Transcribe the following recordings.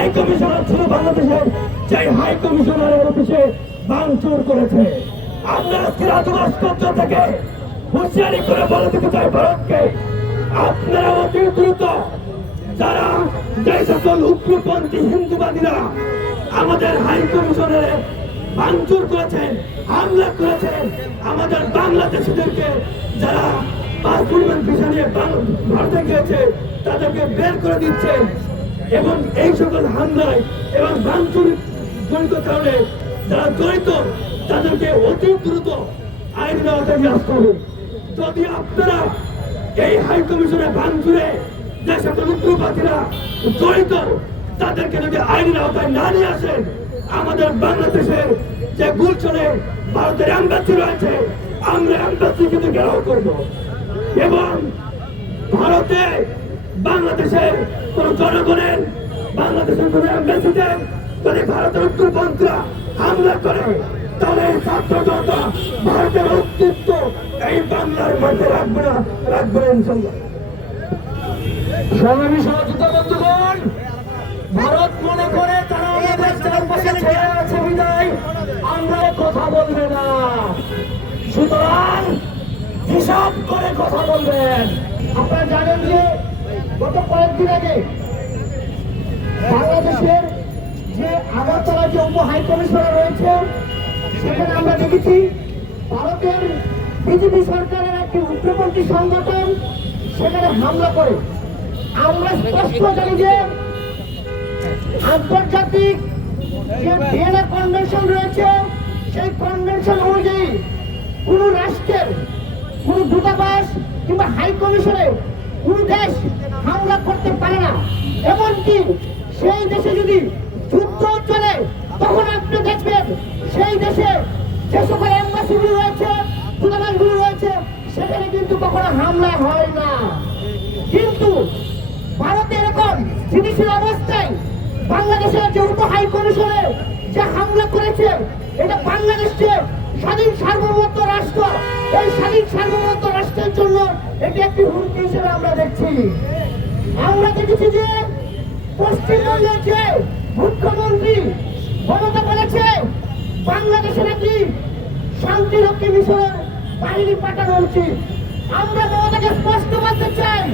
High commissioner ছিল বাংলাদেশের, সেই হাই কমিশনারের অফিসে ভাঙচুর করেছে। আমরা আজকে রাজু ভাস্কর্য থেকে হুঁশিয়ারি করে বলে দিতে চাই ভারতকে, আপনারা অতি দ্রুত যারা যে সকল উগ্রপন্থী হিন্দুবাদীরা আমাদের হাই কমিশনারে ভাঙচুর করেছেন, হামলা করেছেন, আমাদের বাংলাদেশিদেরকে যারা পাসপোর্ট ভিসা নিয়ে ভারতে গিয়েছে তাদেরকে বের করে দিচ্ছেন এবং এই সকল হামলায় এবং ভাঙচুর জড়িত কারণে যারা জড়িত তাদেরকে অতি দ্রুত আইনের আওতায় নিয়ে আসতে হবে। যদি আপনারা এই হাই কমিশনে ভাঙচুরে যে সকল উগ্রবাদীরা জড়িত তাদেরকে যদি আইনের আওতায় না নিয়ে আসেন, আমাদের বাংলাদেশের যে গুলশনে ভারতের এম্বাসি রয়েছে, আমরা এম্বাসি কিন্তু ঘেরাও করব এবং ভারতে বাংলাদেশের কোন জনগণের বাংলাদেশের কোন এম্বাসিতে যদি ভারতের উগ্রপন্থীরা হামলা করে তাহলে ছাত্র জনতা ভারতের অস্তিত্ব এই বাংলার মধ্যে রাখবে না, ইনশাল্লাহ। সংগ্রামী সহযোগিতা বন্ধুগণ, ভারত মনে করে তারা আমাদের চারপাশে ছেড়ে আছে বিদায় আমরা কথা বলবে না, সুতরাং হিসাব করে কথা বলবেন। আপনারা জানেন যে গত কয়েকদিন আগে বাংলাদেশের যে আগরতলা যে উপ হাই কমিশনার রয়েছে সেখানে আমরা দেখেছি ভারতের বিজেপি সরকারের একটি উগ্রপন্থী সংগঠন সেখানে হামলা করে। আমরা স্পষ্ট জানি যে আন্তর্জাতিক যে ভিয়েনা কনভেনশন রয়েছে সেই কনভেনশন অনুযায়ী কোন রাষ্ট্রের কোন দূতাবাস কিংবা হাই কমিশনে কোন দেশ হামলা করতে পারে না। এমনকি সেই দেশে যদি যুদ্ধ চলে তখন আপনি দেখবেন সেই দেশে যে সকল এম্বাসিগুলো রয়েছে, দূতাবাসগুলো রয়েছে, সেখানে কিন্তু কখনো হামলা হয় না। কিন্তু ভারতে এরকম স্থিতিশীল অবস্থায় বাংলাদেশের যে উপ হাই কমিশনে যে হামলা করেছে, এটা বাংলাদেশকে স্বাধীন সার্বভৌমত্ব রাষ্ট্র, এই স্বাধীন সার্বভৌমত্ব রাষ্ট্রের জন্য এটি একটি হুমকি হিসেবে আমরা দেখছি। আমরা দেখেছি যে পশ্চিমবঙ্গের যে মুখ্যমন্ত্রী মমতা বলেছে বাংলাদেশে নাকি শান্তিরক্ষী মিশনের বাহিনী পাঠানো উচিত। আমরা মমতাকে স্পষ্ট বলতে চাই,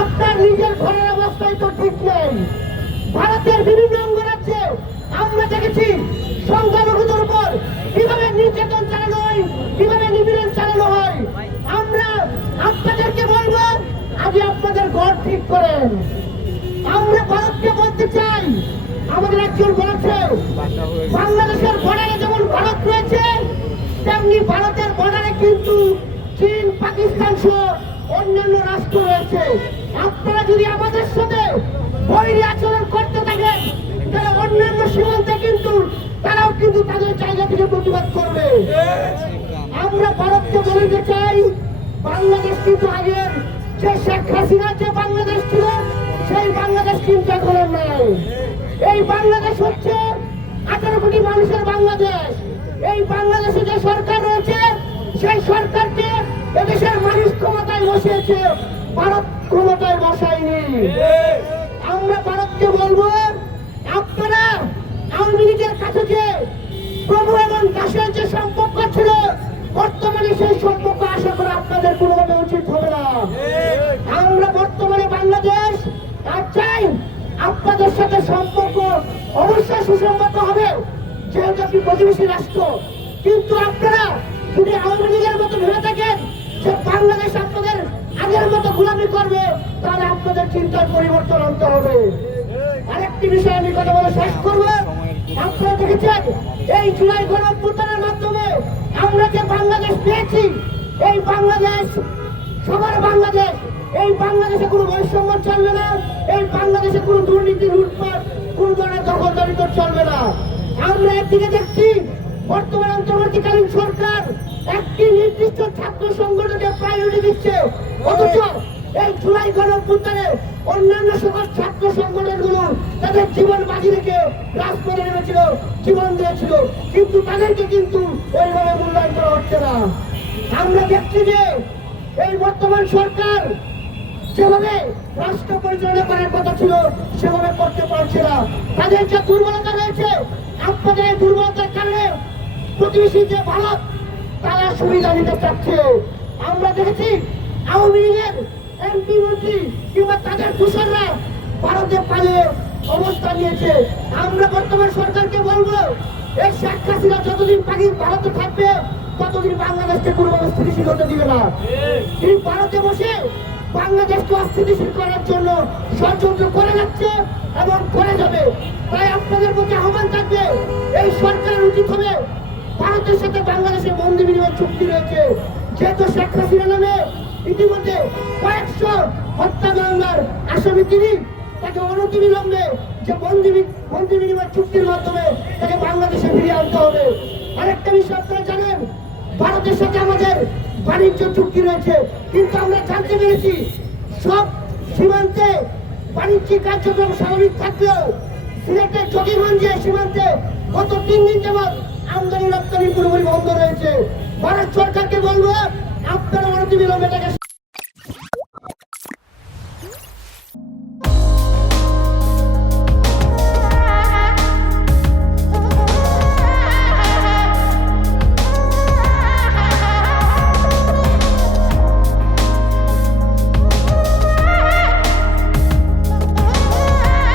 আপনার নিজের ঘরের অবস্থায় তো ঠিক নেই। ভারতের বিভিন্ন অঙ্গরাজ্যে আমরা দেখেছি সংখ্যালঘুদের উপর কিভাবে নির্যাতন চালানো হয়, কিভাবে নিপীড়ন চালানো হয়। আমরা আপনাদেরকে বলবো আগে আপনাদের ঘর ঠিক করেন। আমরা ভারতকে বলতে চাই, আমাদের একজন বলেছে বাংলাদেশের বর্ডারে যেমন ভারত রয়েছে তেমনি ভারতের বর্ডারে কিন্তু চীন, পাকিস্তান সহ অন্যান্য রাষ্ট্র রয়েছে। আপনারা যদি আমাদের সাথে বৈরী আচরণ করতে থাকেন তারা অন্যান্য সীমান্তে কিন্তু তারাও কিন্তু তাদের জায়গা থেকে প্রতিবাদ করবে। আমরা ভারতকে বলতে চাই, বাংলাদেশ কিন্তু আগের যে শেখ হাসিনার যে বাংলাদেশ ছিল সেই বাংলাদেশ কিন্তু এখন নাই। এই বাংলাদেশ হচ্ছে 18 কোটি মানুষের বাংলাদেশ। এই বাংলাদেশে যে সরকার রয়েছে সেই সরকারকে এদেশের মানুষ ক্ষমতায় বসিয়েছে, ভারত ক্ষমতায় বসায়নি। আমরা ভারতকে বলবো আপনারা আওয়ামী লীগের কাছে যে প্রভু এবং দাসের যে সম্পর্ক ছিল বর্তমানে সেই সম্পর্ক আশা করা আপনাদের কোনোভাবে উচিত হবে না। আমরা বর্তমানে বাংলাদেশ আর চাই আপনাদের সাথে সম্পর্ক অবশ্যই সুসম্পর্ক হবে যেহেতু একটি প্রতিবেশী রাষ্ট্র। কিন্তু আপনারা যদি আওয়ামী লীগের মতো ভেবে থাকেন যে বাংলাদেশ আপনাদের আগের মতো গোলামি করবে তাহলে আপনাদের চিন্তার পরিবর্তন আনতে হবে। আরেকটি বিষয় আমি কথা বলে শেষ করবো। আপনারা দেখেছেন এই জুলাই গণঅভ্যুত্থানের মাধ্যমে আমরা যে বাংলাদেশ পেয়েছি, এই বাংলাদেশ সবার বাংলাদেশ। এই বাংলাদেশে কোনো বৈষম্য চলবে না, এই বাংলাদেশে কোনো দুর্নীতি, লুটপাট, কোন ধরনের দখলদারিত্ব চলবে না। আমরা একদিকে দেখছি বর্তমান অন্তর্বর্তীকালীন সরকার একটি নির্দিষ্ট ছাত্র সংগঠনকে প্রায়োরিটি দিচ্ছে, অথচ এই জুলাই গণঅভ্যুত্থানে অন্যান্য সকল ছাত্র সংগঠনগুলো তাদের জীবন বাজি রেখে রাজপথে নেমেছিল, জীবন দিয়েছিল, কিন্তু তাদেরকে কিন্তু ওইভাবে মূল্যায়ন করা হচ্ছে না। আমরা দেখছি যে এই বর্তমান সরকার যেভাবে রাষ্ট্র পরিচালনা করার কথা ছিল সেভাবে করতে পারছে না। তাদের যে দুর্বলতা রয়েছে, আপনাদের এই দুর্বলতার কারণে প্রতিবেশী যে ভারত তারা সুবিধা নিতে চাচ্ছে। আমরা দেখেছি আওয়ামী লীগের এমপি মন্ত্রী কিংবা তাদের দূষণরা ভারতে পালিয়ে অবস্থান নিয়েছে। আমরা বর্তমান সরকারকে বলবো, এই শেখ হাসিনা যতদিন ভারতে থাকবে ততদিন বাংলাদেশকে কোনোভাবে স্থিতিশীল হতে দিবে না। তিনি ভারতে বসে বাংলাদেশকে অস্থিতিশীল করার জন্য ষড়যন্ত্র করে যাচ্ছে এবং করে যাবে। তাই আপনাদের প্রতি আহ্বান থাকবে, এই সরকারের উচিত হবে ভারতের সাথে বাংলাদেশের বন্দি বিনিময় চুক্তি রয়েছে, যেহেতু শেখ হাসিনা নামে ইতিমধ্যে কয়েকশো হত্যা মামলার আসামি তিনি, তাকে অনতিবিলম্বে যে বন্দি বিনিময় চুক্তির মাধ্যমে তাকে বাংলাদেশে ফিরিয়ে আনতে হবে। আরেকটা বিষয় আপনারা জানেন, ভারতের সাথে আমাদের বাণিজ্য চুক্তি রয়েছে, কিন্তু আমরা জানতে পেরেছি সব সীমান্তে বাণিজ্যিক কার্যক্রম স্বাভাবিক থাকলেও সিলেটের যোগীগঞ্জে সীমান্তে গত 3 দিন যাবৎ আমদানি রপ্তানি পুরোপুরি বন্ধ রয়েছে। ভারত সরকারকে বলবো, আপনারা অনতিবিলম্বে তাকে